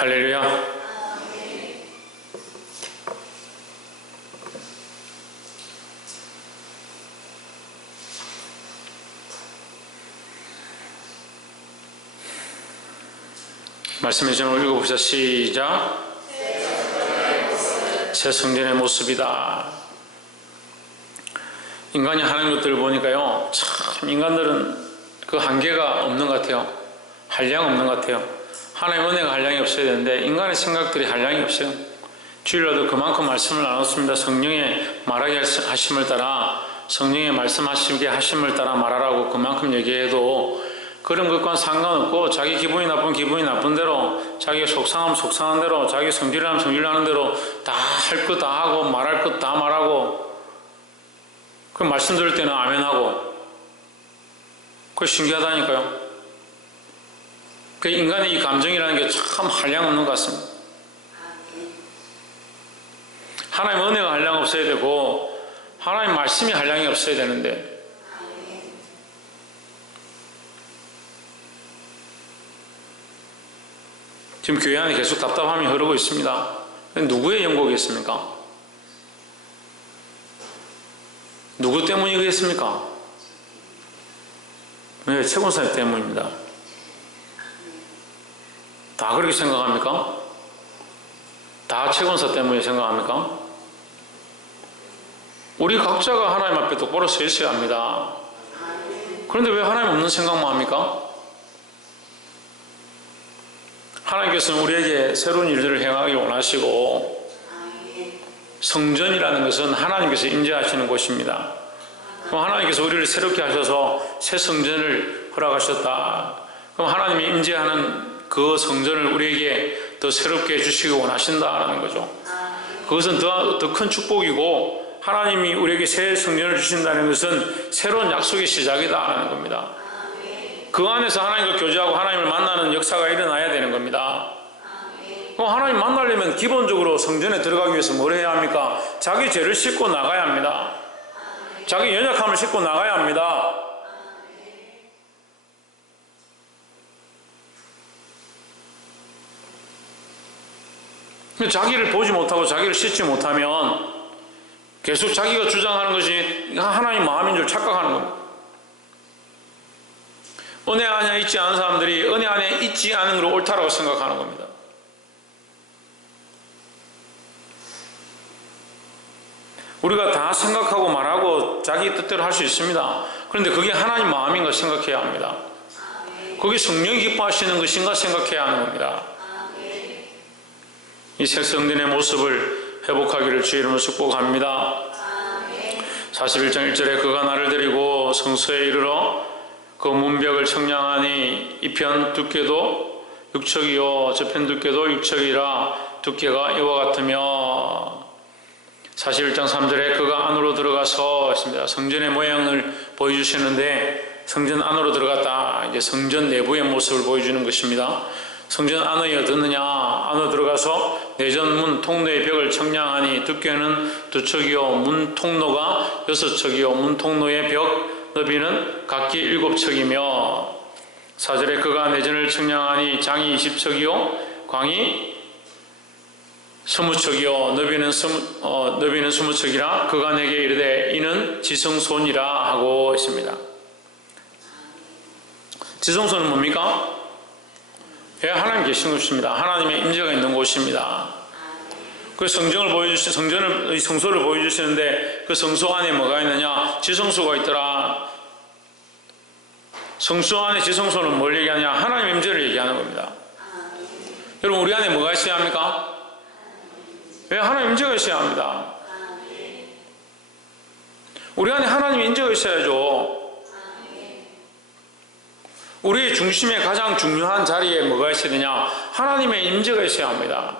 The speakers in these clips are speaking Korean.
할렐루야. 말씀해 주는 읽어보시죠. 시작. 새 성전의 모습이다. 인간이 하는 것들을 보니까요, 참 인간들은 그 한계가 없는 것 같아요. 한량 없는 것 같아요. 하나님의 은혜가 한량이 없어야 되는데 인간의 생각들이 한량이 없어요. 주일날도 그만큼 말씀을 나눴습니다. 성령의 말하게 하심을 따라, 성령의 말씀하시게 하심을 따라 말하라고 그만큼 얘기해도 그런 것과는 상관없고 자기 기분이 나쁘면 기분이 나쁜 대로, 자기가 속상하면 속상한 대로, 자기 성질하면 성질나는 대로 다 할 것 다 하고 말할 것 다 말하고, 그 말씀 들을 때는 아멘하고, 그게 신기하다니까요. 그 인간의 이 감정이라는 게 참 한량 없는 것 같습니다. 하나님의 은혜가 한량 없어야 되고 하나님 말씀이 한량이 없어야 되는데, 지금 교회 안에 계속 답답함이 흐르고 있습니다. 누구의 영광이겠습니까? 누구 때문이겠습니까? 네, 최고사님 때문입니다. 다 그렇게 생각합니까? 다 최고사 때문에 생각합니까? 우리 각자가 하나님 앞에 똑바로 서 있어야 합니다. 그런데 왜 하나님 없는 생각만 합니까? 하나님께서는 우리에게 새로운 일들을 행하기 원하시고, 성전이라는 것은 하나님께서 임재하시는 곳입니다. 그럼 하나님께서 우리를 새롭게 하셔서 새 성전을 허락하셨다. 그럼 하나님이 임재하는 그 성전을 우리에게 더 새롭게 해주시기 원하신다라는 거죠. 그것은 더 큰 축복이고, 하나님이 우리에게 새 성전을 주신다는 것은 새로운 약속의 시작이다라는 겁니다. 그 안에서 하나님과 교제하고 하나님을 만나는 역사가 일어나야 되는 겁니다. 그럼 하나님 만나려면 기본적으로 성전에 들어가기 위해서 뭘 해야 합니까? 자기 죄를 씻고 나가야 합니다. 자기 연약함을 씻고 나가야 합니다. 자기를 보지 못하고 자기를 씻지 못하면 계속 자기가 주장하는 것이 하나님 마음인 줄 착각하는 겁니다. 은혜 안에 있지 않은 사람들이 은혜 안에 있지 않은 걸 옳다라고 생각하는 겁니다. 우리가 다 생각하고 말하고 자기 뜻대로 할 수 있습니다. 그런데 그게 하나님 마음인가 생각해야 합니다. 그게 성령이 기뻐하시는 것인가 생각해야 하는 겁니다. 이 새 성전의 모습을 회복하기를 주의 이름으로 축복합니다. 41장 1절에 그가 나를 데리고 성소에 이르러 그 문벽을 청량하니 이편 두께도 6척이요 저편 두께도 6척이라 두께가 이와 같으며, 41장 3절에 그가 안으로 들어가서 했습니다. 성전의 모양을 보여주시는데 성전 안으로 들어갔다. 이제 성전 내부의 모습을 보여주는 것입니다. 성전 안에 어떻느냐? 안으로 들어가서 내전문 통로의 벽을 청량하니 두께는 2척이요 문 통로가 6척이요 문 통로의 벽 너비는 각기 7척이며, 4절에 그가 내전을 청량하니 장이 20척이요 광이 20척이요 너비는 20척이라 그가 내게 이르되 이는 지성소니라 하고 있습니다. 지성소는 뭡니까? 하나님 계신 곳입니다. 하나님의 임재가 있는 곳입니다. 그 성소를 보여주시는데 그 성소 안에 뭐가 있느냐? 지성소가 있더라. 성소 안에 지성소는 뭘 얘기하냐? 하나님의 임재를 얘기하는 겁니다. 여러분, 우리 안에 뭐가 있어야 합니까? 하나님의 임재가 있어야 합니다. 우리 안에 하나님의 임재가 있어야죠. 우리의 중심에 가장 중요한 자리에 뭐가 있어야 되냐? 하나님의 임재가 있어야 합니다.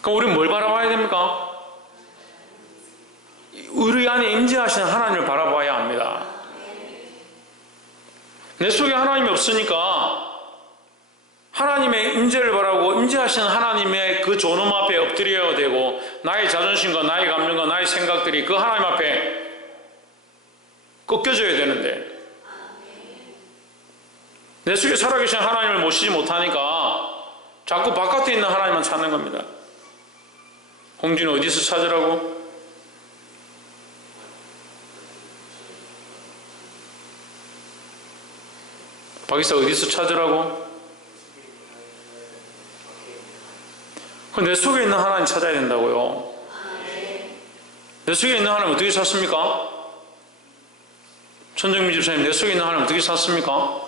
그럼 우리는 뭘 바라봐야 됩니까? 우리 안에 임재하시는 하나님을 바라봐야 합니다. 내 속에 하나님이 없으니까 하나님의 임재를 바라고 임재하시는 하나님의 그 존엄 앞에 엎드려야 되고, 나의 자존심과 나의 감정과 나의 생각들이 그 하나님 앞에 꺾여져야 되는데, 내 속에 살아계신 하나님을 모시지 못하니까 자꾸 바깥에 있는 하나님만 찾는 겁니다. 홍진이 어디서 찾으라고? 박이사 어디서 찾으라고? 내 속에 있는 하나님 찾아야 된다고요. 내 속에 있는 하나님 어떻게 찾습니까? 천정미 집사님, 내 속에 있는 하나님 어떻게 찾습니까?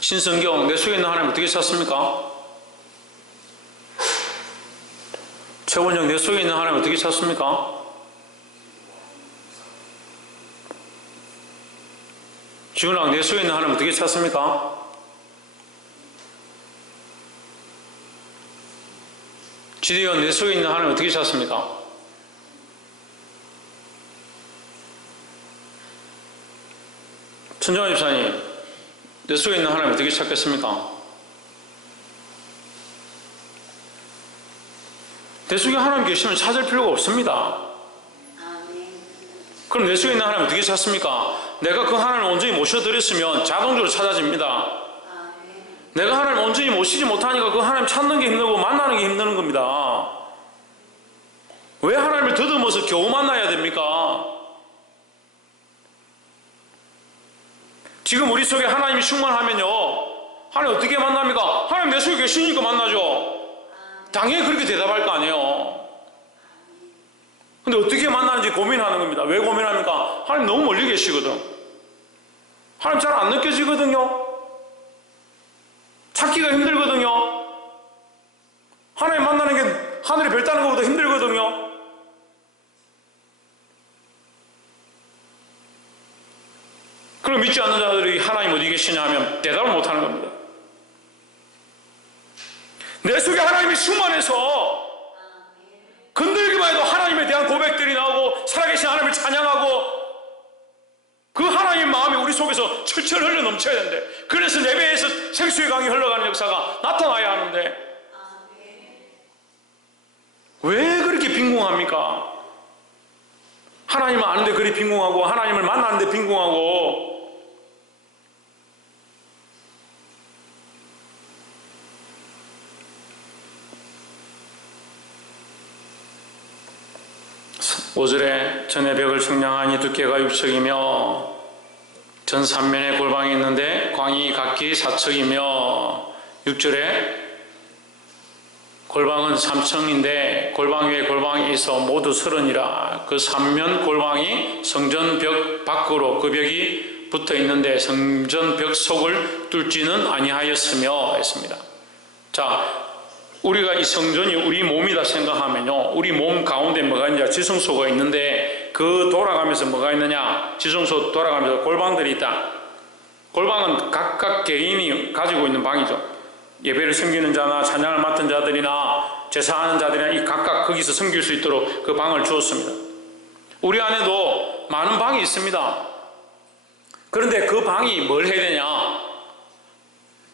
신성경, 내 속에 있는 하나님 어떻게 찾습니까? 최원영, 내 속에 있는 하나님 어떻게 찾습니까? 지훈아, 내 속에 있는 하나님 어떻게 찾습니까? 지대현, 내 속에 있는 하나님 어떻게 찾습니까? 천정환 집사님, 내 속에 있는 하나님 어떻게 찾겠습니까? 내 속에 하나님 계시면 찾을 필요가 없습니다. 그럼 내 속에 있는 하나님 어떻게 찾습니까? 내가 그 하나님을 온전히 모셔드렸으면 자동적으로 찾아집니다. 내가 하나님을 온전히 모시지 못하니까 그 하나님 찾는 게 힘들고 만나는 게 힘든 겁니다. 왜 하나님을 더듬어서 겨우 만나야 됩니까? 지금 우리 속에 하나님이 충만하면요, 하나님 어떻게 만납니까? 하나님 내 속에 계시니까 만나죠. 당연히 그렇게 대답할 거 아니에요. 근데 어떻게 만나는지 고민하는 겁니다. 왜 고민합니까? 하나님 너무 멀리 계시거든. 하나님 잘 안 느껴지거든요. 찾기가 힘들거든요. 하나님 만나는 게 하늘에 별 따는 것보다 힘들거든요. 그럼 믿지 않는 자들이 하나님 어디 계시냐 하면 대답을 못하는 겁니다. 내 속에 하나님이 충만해서 건들기만 해도 하나님에 대한 고백들이 나오고 살아계신 하나님을 찬양하고 그 하나님 마음이 우리 속에서 철철 흘러 넘쳐야 되는데, 그래서 내 배에서 생수의 강이 흘러가는 역사가 나타나야 하는데 왜 그렇게 빈궁합니까? 하나님을 아는데 그리 빈궁하고 하나님을 만나는데 빈궁하고. 오절에 전의 벽을 청량하니 두께가 6척이며 전 3면에 골방이 있는데 광이 각기 4척이며 6절에 골방은 3층인데 골방 위에 골방이 있어 모두 30이라. 그 3면 골방이 성전 벽 밖으로 그 벽이 붙어 있는데 성전 벽 속을 뚫지는 아니하였으며 했습니다. 자, 우리가 이 성전이 우리 몸이다 생각하면요, 우리 몸 가운데 뭐가 있냐? 지성소가 있는데 그 돌아가면서 뭐가 있느냐? 지성소 돌아가면서 골방들이 있다. 골방은 각각 개인이 가지고 있는 방이죠. 예배를 섬기는 자나 찬양을 맡은 자들이나 제사하는 자들이나 이 각각 거기서 섬길 수 있도록 그 방을 주었습니다. 우리 안에도 많은 방이 있습니다. 그런데 그 방이 뭘 해야 되냐?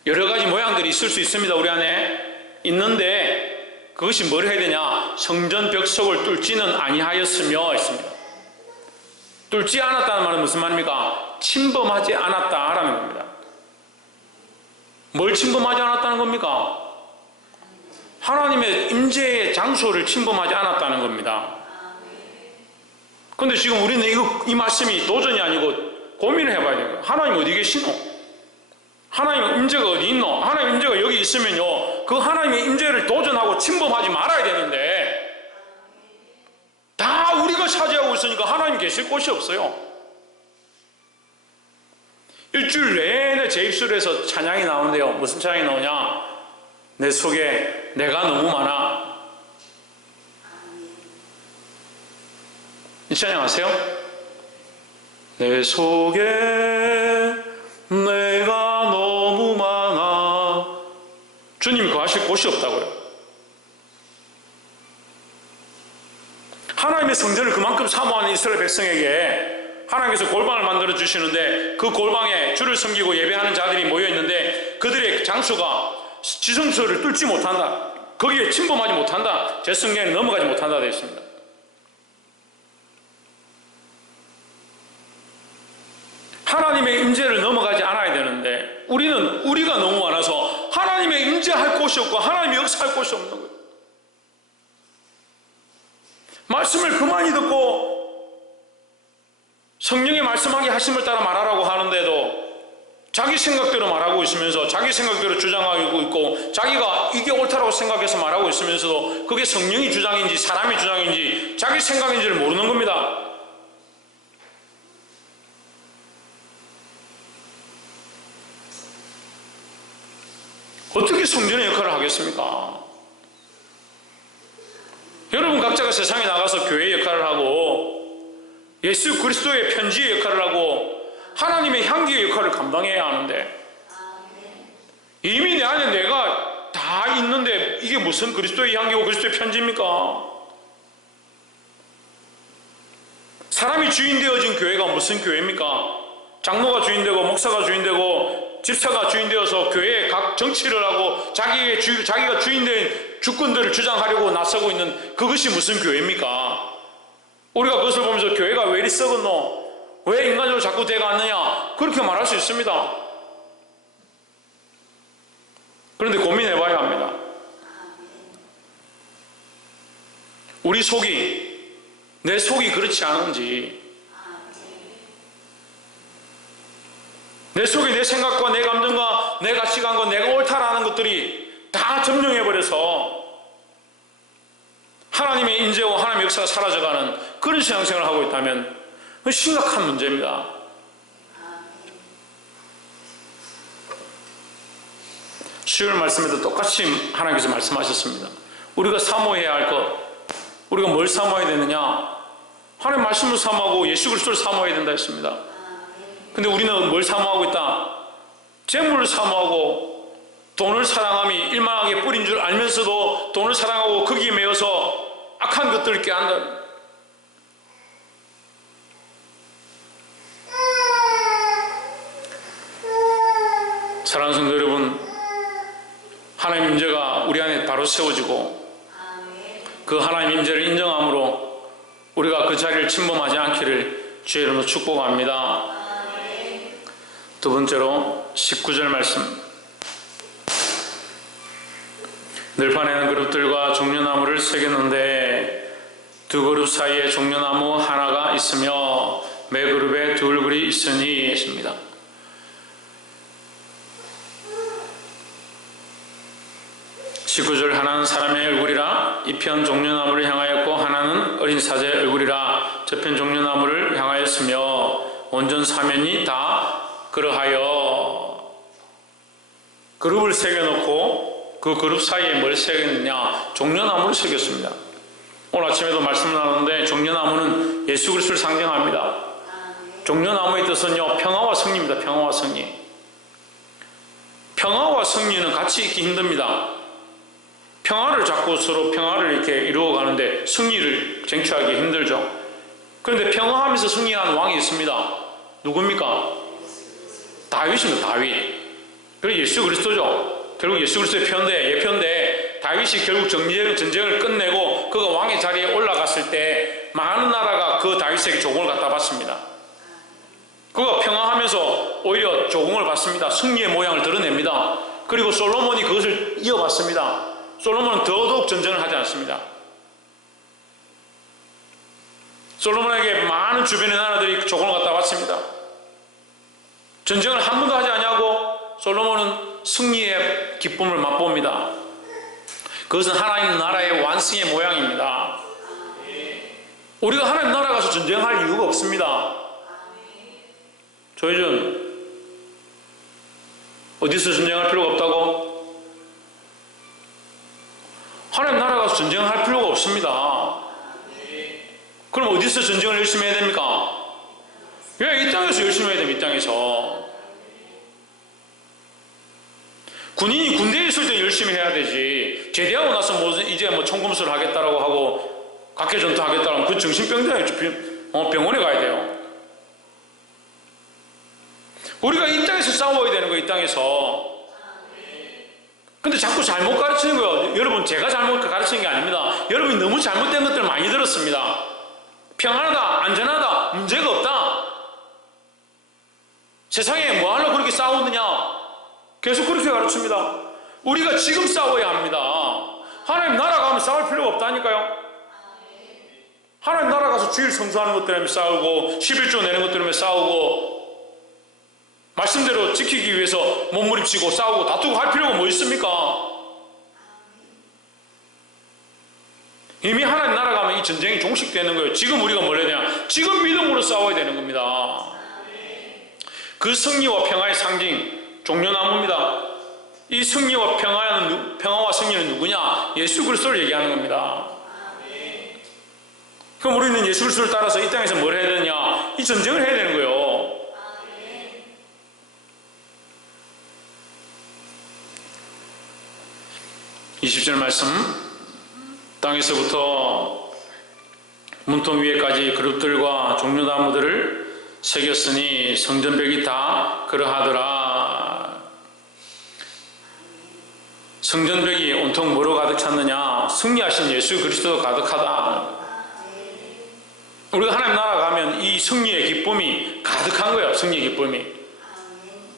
여러 가지 모양들이 있을 수 있습니다. 우리 안에 있는데 그것이 뭘 해야 되냐? 성전 벽 속을 뚫지는 아니하였으며 했습니다. 뚫지 않았다는 말은 무슨 말입니까? 침범하지 않았다라는 겁니다. 뭘 침범하지 않았다는 겁니까? 하나님의 임재의 장소를 침범하지 않았다는 겁니다. 그런데 지금 우리는 이 말씀이 도전이 아니고 고민을 해봐야 돼요. 하나님 어디 계시노? 하나님의 임재가 어디 있노? 하나님의 임재가 여기 있으면요, 그 하나님의 임재를 도전하고 침범하지 말아야 되는데 다 우리가 차지하고 있으니까 하나님 계실 곳이 없어요. 일주일 내내 제 입술에서 찬양이 나오는데요, 무슨 찬양이 나오냐? 내 속에 내가 너무 많아. 이 찬양 아세요? 내 속에 내가 너무 많아. 주님이 거하실 곳이 없다고요. 하나님의 성전을 그만큼 사모하는 이스라엘 백성에게 하나님께서 골방을 만들어 주시는데 그 골방에 주를 섬기고 예배하는 자들이 모여 있는데 그들의 장소가 지성소를 뚫지 못한다, 거기에 침범하지 못한다, 제 성경에 넘어가지 못한다 되어 있습니다. 하나님의 곳이 없고 하나님이 역사할 곳이 없는 거예요. 말씀을 그만이 듣고 성령의 말씀하게 하심을 따라 말하라고 하는데도 자기 생각대로 말하고 있으면서 자기 생각대로 주장하고 있고 자기가 이게 옳다라고 생각해서 말하고 있으면서도 그게 성령의 주장인지 사람의 주장인지 자기 생각인지를 모르는 겁니다. 어떻게 성전의 역할을 하겠습니까? 여러분 각자가 세상에 나가서 교회의 역할을 하고 예수 그리스도의 편지의 역할을 하고 하나님의 향기의 역할을 감당해야 하는데 이미 내 안에 내가 다 있는데 이게 무슨 그리스도의 향기고 그리스도의 편지입니까? 사람이 주인 되어진 교회가 무슨 교회입니까? 장로가 주인 되고 목사가 주인 되고 집사가 주인 되어서 교회의 각 정치를 하고 자기가 주인 된 주권들을 주장하려고 나서고 있는 그것이 무슨 교회입니까? 우리가 그것을 보면서 교회가 왜 이리 썩었노? 왜 인간적으로 자꾸 돼가느냐? 그렇게 말할 수 있습니다. 그런데 고민해 봐야 합니다. 우리 속이, 내 속이 그렇지 않은지, 내 속에 내 생각과 내 감정과 내 가치관과 내가 옳다라는 것들이 다 점령해버려서 하나님의 인재와 하나님의 역사가 사라져가는 그런 신앙생활을 하고 있다면 그건 심각한 문제입니다. 수요일 말씀에도 똑같이 하나님께서 말씀하셨습니다. 우리가 사모해야 할 것, 우리가 뭘 사모해야 되느냐? 하나님 말씀을 사모하고 예수 그리스도를 사모해야 된다 했습니다. 근데 우리는 뭘 사모하고 있다? 재물을 사모하고 돈을 사랑함이 일만하게 뿌린 줄 알면서도 돈을 사랑하고 거기에 매여서 악한 것들을 꾀한다. 사랑하는 성도 여러분, 하나님 임재가 우리 안에 바로 세워지고 그 하나님 임재를 인정함으로 우리가 그 자리를 침범하지 않기를 주의 이름으로 축복합니다. 두 번째로 19절 말씀. 늘판에는 그룹들과 종려나무를 새겼는데 두 그룹 사이에 종려나무 하나가 있으며 매 그룹에 두 얼굴이 있으니 했습니다. 하나는 사람의 얼굴이라 이편 종려나무를 향하였고 하나는 어린 사자의 얼굴이라 저편 종려나무를 향하였으며 온전 사면이 다 그러하여 그룹을 새겨놓고 그 그룹 사이에 뭘 새겼느냐? 종려나무를 새겼습니다. 오늘 아침에도 말씀을 나눴는데 종려나무는 예수 그리스도를 상징합니다. 종려나무의 뜻은요, 평화와 승리입니다. 평화와 승리. 평화와 승리는 같이 있기 힘듭니다. 평화를 잡고 서로 평화를 이렇게 이루어가는데 승리를 쟁취하기 힘들죠. 그런데 평화하면서 승리하는 왕이 있습니다. 누굽니까? 다윗입니다. 다윗. 그리고 예수 그리스도죠. 결국 예수 그리스도의 예편대 다윗이 결국 전쟁을 끝내고 그가 왕의 자리에 올라갔을 때 많은 나라가 그 다윗에게 조공을 갖다 받습니다. 그가 평화하면서 오히려 조공을 받습니다. 승리의 모양을 드러냅니다. 그리고 솔로몬이 그것을 이어받습니다. 솔로몬은 더더욱 전쟁을 하지 않습니다. 솔로몬에게 많은 주변의 나라들이 조공을 갖다 받습니다. 전쟁을 한 번도 하지 않냐고 솔로몬은 승리의 기쁨을 맛봅니다. 그것은 하나님 나라의 완성의 모양입니다. 우리가 하나님 나라 가서 전쟁할 이유가 없습니다. 조혜준, 어디서 전쟁할 필요가 없다고? 하나님 나라 가서 전쟁할 필요가 없습니다. 그럼 어디서 전쟁을 열심히 해야 됩니까? 왜 이 땅에서 열심히 해야 됩니까? 이 땅에서. 군인이 군대에 있을 때 열심히 해야 되지. 제대하고 나서 이제 총검술을 하겠다라고 하고 각계 전투 하겠다고 하면 그 정신병자였죠. 병원에 가야 돼요. 우리가 이 땅에서 싸워야 되는 거예요. 이 땅에서. 근데 자꾸 잘못 가르치는 거예요. 여러분, 제가 잘못 가르치는 게 아닙니다. 여러분이 너무 잘못된 것들을 많이 들었습니다. 평안하다, 안전하다, 문제가 없다. 세상에 뭐하려고 그렇게 싸우느냐? 계속 그렇게 가르칩니다. 우리가 지금 싸워야 합니다. 하나님 나라 가면 싸울 필요가 없다니까요. 하나님 나라 가서 주일 성수하는 것 때문에 싸우고 11조 내는 것 때문에 싸우고 말씀대로 지키기 위해서 몸부림치고 싸우고 다투고 할 필요가 뭐 있습니까? 이미 하나님 나라 가면 이 전쟁이 종식되는 거예요. 지금 우리가 뭘 해야 되냐? 지금 믿음으로 싸워야 되는 겁니다. 그 승리와 평화의 상징 종려나무입니다. 이 승리와 평화와 승리는 누구냐? 예수 그리스도를 얘기하는 겁니다. 그럼 우리는 예수 그리스도를 따라서 이 땅에서 뭘 해야 되느냐? 이 전쟁을 해야 되는 거예요. 20절 말씀, 땅에서부터 문통 위에까지 그룹들과 종려나무들을 새겼으니 성전벽이 다 그러하더라. 성전벽이 온통 뭐로 가득 찼느냐? 승리하신 예수 그리스도 가득하다. 우리가 하나님 나라 가면 이 승리의 기쁨이 가득한 거예요. 승리의 기쁨이.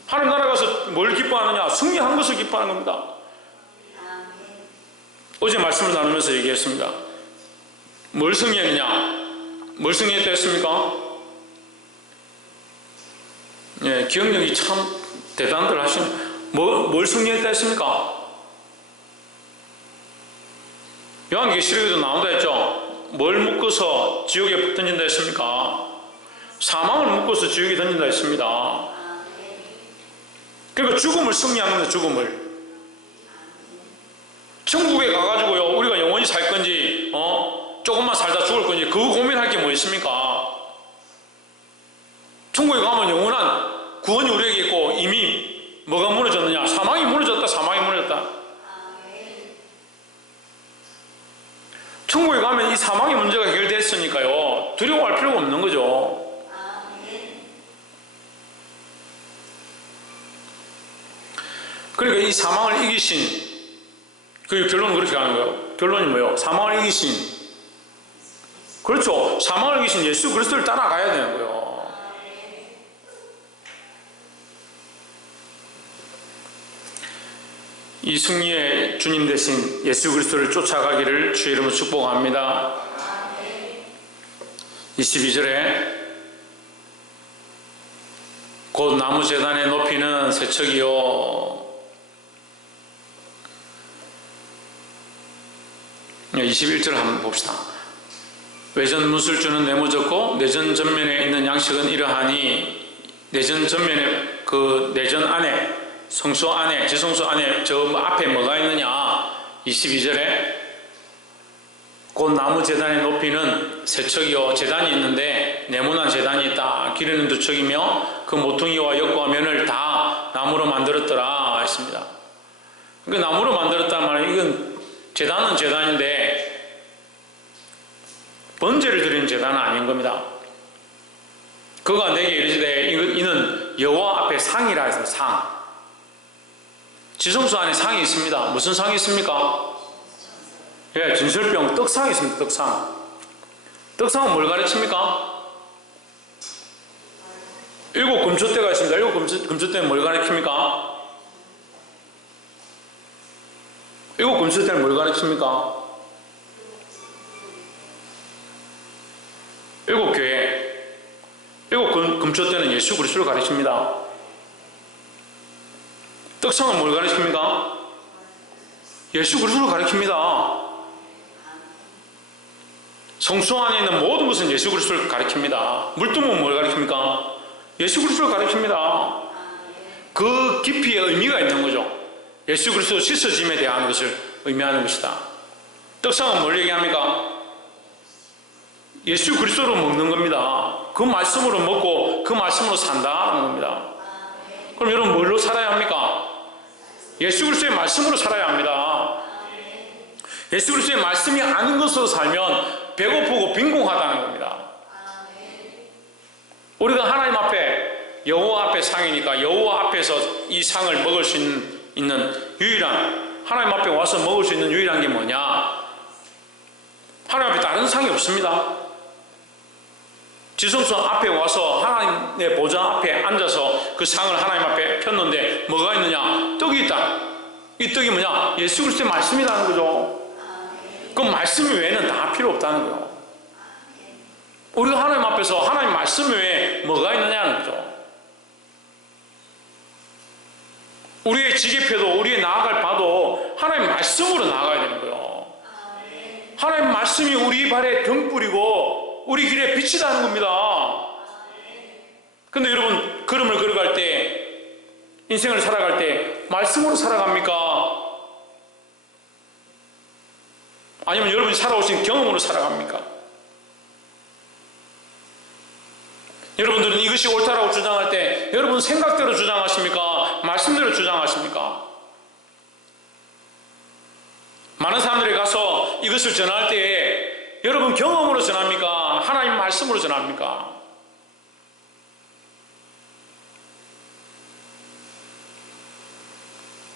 하나님 나라 가서 뭘 기뻐하느냐? 승리한 것을 기뻐하는 겁니다. 어제 말씀을 나누면서 얘기했습니다. 뭘 승리했느냐? 뭘 승리했다 했습니까? 예, 기억력이 참 대단들 하시는. 뭘 승리했다 했습니까? 요한계시록에도 나온다 했죠. 뭘 묶어서 지옥에 던진다 했습니까? 사망을 묶어서 지옥에 던진다 했습니다. 그러니까 죽음을 승리한 겁니다. 죽음을. 천국에 가가지고요, 우리가 영원히 살 건지 조금만 살다 죽을 건지 그거 고민할 게 뭐 있습니까? 천국에 가면 영원한 구원이 우리에게 있고 이미 뭐가 무너졌느냐? 사망이 무너졌다. 사망이 무너졌다. 천국에 가면 이 사망의 문제가 해결됐으니까요, 두려워할 필요가 없는 거죠. 그러니까 이 사망을 이기신, 그 결론은 그렇게 가는 거예요. 결론이 뭐예요? 사망을 이기신, 그렇죠, 사망을 이기신 예수 그리스도를 따라가야 되는 거예요. 이 승리의 주님 대신 예수 그리스도를 쫓아가기를 주의 이름으로 축복합니다. 22절에 곧 나무 제단의 높이는 세 척이요. 21절 한번 봅시다. 외전 무술주는 네모졌고 내전 전면에 있는 양식은 이러하니, 내전 전면에 그 내전 안에, 성소 안에, 지성소 안에 저 앞에 뭐가 있느냐? 22절에 곧 나무 제단의 높이는 세 척이요. 제단이 있는데 네모난 제단이 있다. 길이는 2척이며 그 모퉁이와 옆과 면을 다 나무로 만들었더라 했습니다. 그러니까 나무로 만들었다는 말은, 이건 제단은 제단인데 번제를 드리는 제단은 아닌 겁니다. 그가 내게 이르시되 이는 여호와 앞에 상이라 해서 상. 지성소 안에 상이 있습니다. 무슨 상이 있습니까? 예, 진설병 떡상이 있습니다. 떡상. 떡상은 뭘 가르칩니까? 7 금초대가 있습니다. 7 금초대는 뭘 가르칩니까? 7 금초대는 뭘 가르칩니까? 7 교회. 7 금초대는 예수 그리스도를 가르칩니다. 떡상은 뭘 가르칩니까? 예수 그리스도를 가르칩니다. 성소 안에 있는 모든 것은 예수 그리스도를 가르칩니다. 물두멍은 뭘 가르칩니까? 예수 그리스도를 가르칩니다. 그 깊이에 의미가 있는 거죠. 예수 그리스도 씻어짐에 대한 것을 의미하는 것이다. 떡상은 뭘 얘기합니까? 예수 그리스도로 먹는 겁니다. 그 말씀으로 먹고 그 말씀으로 산다는 겁니다. 그럼 여러분 뭘로 살아야 합니까? 예수 그리스도의 말씀으로 살아야 합니다. 예수 그리스도의 말씀이 아닌 것으로 살면 배고프고 빈궁하다는 겁니다. 우리가 하나님 앞에, 여호와 앞에 상이니까 여호와 앞에서 이 상을 먹을 수 있는 유일한, 하나님 앞에 와서 먹을 수 있는 유일한 게 뭐냐? 하나님 앞에 다른 상이 없습니다. 지성소 앞에 와서 하나님의 보좌 앞에 앉아서 그 상을 하나님 앞에 폈는데 뭐가 있느냐? 떡이 있다. 이 떡이 뭐냐? 예수 그리스도의 말씀이라는 거죠. 그 말씀 외에는 다 필요 없다는 거예요. 우리가 하나님 앞에서 하나님 말씀 외에 뭐가 있느냐는 거죠. 우리의 지게표도, 우리의 나아갈 바도 하나님 말씀으로 나아가야 되는 거예요. 하나님 말씀이 우리 발에 등불이고 우리 길에 빛이라는 겁니다. 근데 여러분, 걸음을 걸어갈 때, 인생을 살아갈 때 말씀으로 살아갑니까? 아니면 여러분이 살아오신 경험으로 살아갑니까? 여러분들은 이것이 옳다라고 주장할 때 여러분 생각대로 주장하십니까? 말씀대로 주장하십니까? 많은 사람들이 가서 이것을 전할 때 여러분 경험으로 전합니까? 하나님 말씀으로 전합니까?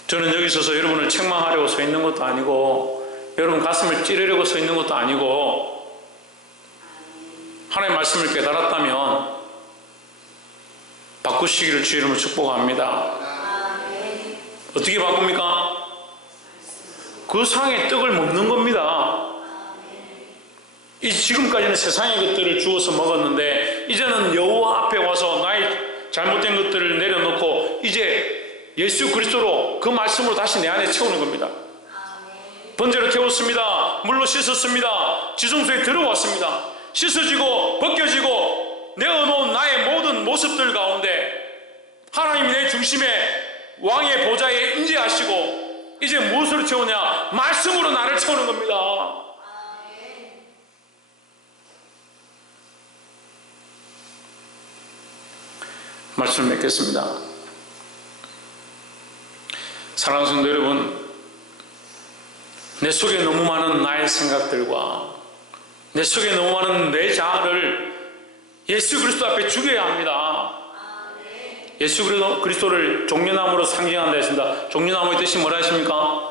저는 여기 서서 여러분을 책망하려고 서 있는 것도 아니고 여러분 가슴을 찌르려고 서 있는 것도 아니고 하나님의 말씀을 깨달았다면 바꾸시기를 주의 이름으로 축복합니다. 어떻게 바꿉니까? 그 상의 떡을 먹는 겁니다. 지금까지는 세상의 것들을 주워서 먹었는데 이제는 여호와 앞에 와서 나의 잘못된 것들을 내려놓고 이제 예수 그리스도로 그 말씀으로 다시 내 안에 채우는 겁니다. 번제로 태웠습니다. 물로 씻었습니다. 지성소에 들어왔습니다. 씻어지고 벗겨지고 내어놓은 나의 모든 모습들 가운데 하나님이 내 중심에 왕의 보좌에 임재하시고 이제 무엇으로 채우냐? 말씀으로 나를 채우는 겁니다. 말씀을 맺겠습니다. 사랑하는 성도 여러분, 내 속에 너무 많은 나의 생각들과 내 속에 너무 많은 내 자아를 예수 그리스도 앞에 죽여야 합니다. 예수 그리스도를 종려나무로 상징한다 했습니다. 종려나무의 뜻이 뭐라 하십니까?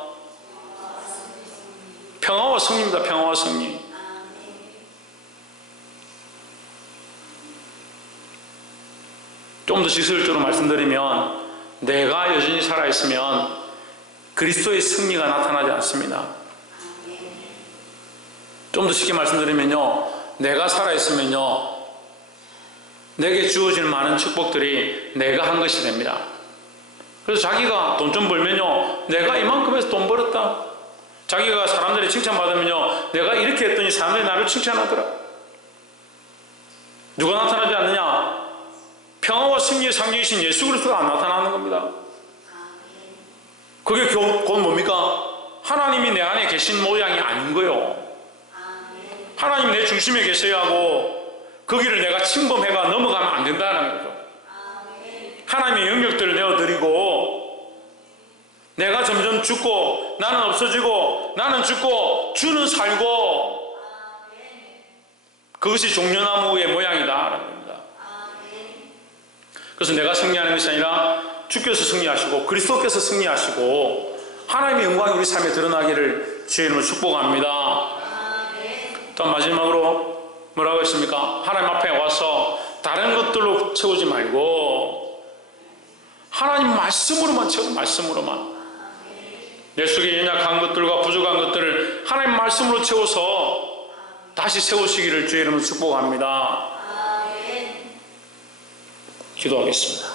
평화와 승리입니다. 평화와 승리. 좀 더 직설적으로 말씀드리면 내가 여전히 살아있으면 그리스도의 승리가 나타나지 않습니다. 좀 더 쉽게 말씀드리면요, 내가 살아있으면요 내게 주어질 많은 축복들이 내가 한 것이 됩니다. 그래서 자기가 돈 좀 벌면요 내가 이만큼 해서 돈 벌었다, 자기가 사람들이 칭찬받으면요 내가 이렇게 했더니 사람들이 나를 칭찬하더라. 누가 나타나지 않느냐? 평화와 승리의 상징이신 예수 그리스도가 안 나타나는 겁니다. 그게 곧 뭡니까? 하나님이 내 안에 계신 모양이 아닌 거예요. 하나님이 내 중심에 계셔야 하고 거기를 내가 침범해가 넘어가면 안 된다는 거죠. 하나님의 영역들을 내어드리고 내가 점점 죽고 나는 없어지고 나는 죽고 주는 살고 그것이 종려나무의 모양이다라는 겁니다. 그래서 내가 승리하는 것이 아니라 주께서 승리하시고 그리스도께서 승리하시고 하나님의 영광이 우리 삶에 드러나기를 주의 이름으로 축복합니다. 또 마지막으로 뭐라고 했습니까? 하나님 앞에 와서 다른 것들로 채우지 말고 하나님 말씀으로만 채우고, 말씀으로만. 내 속에 연약한 것들과 부족한 것들을 하나님 말씀으로 채워서 다시 세우시기를 주의 이름으로 축복합니다. 기도하겠습니다.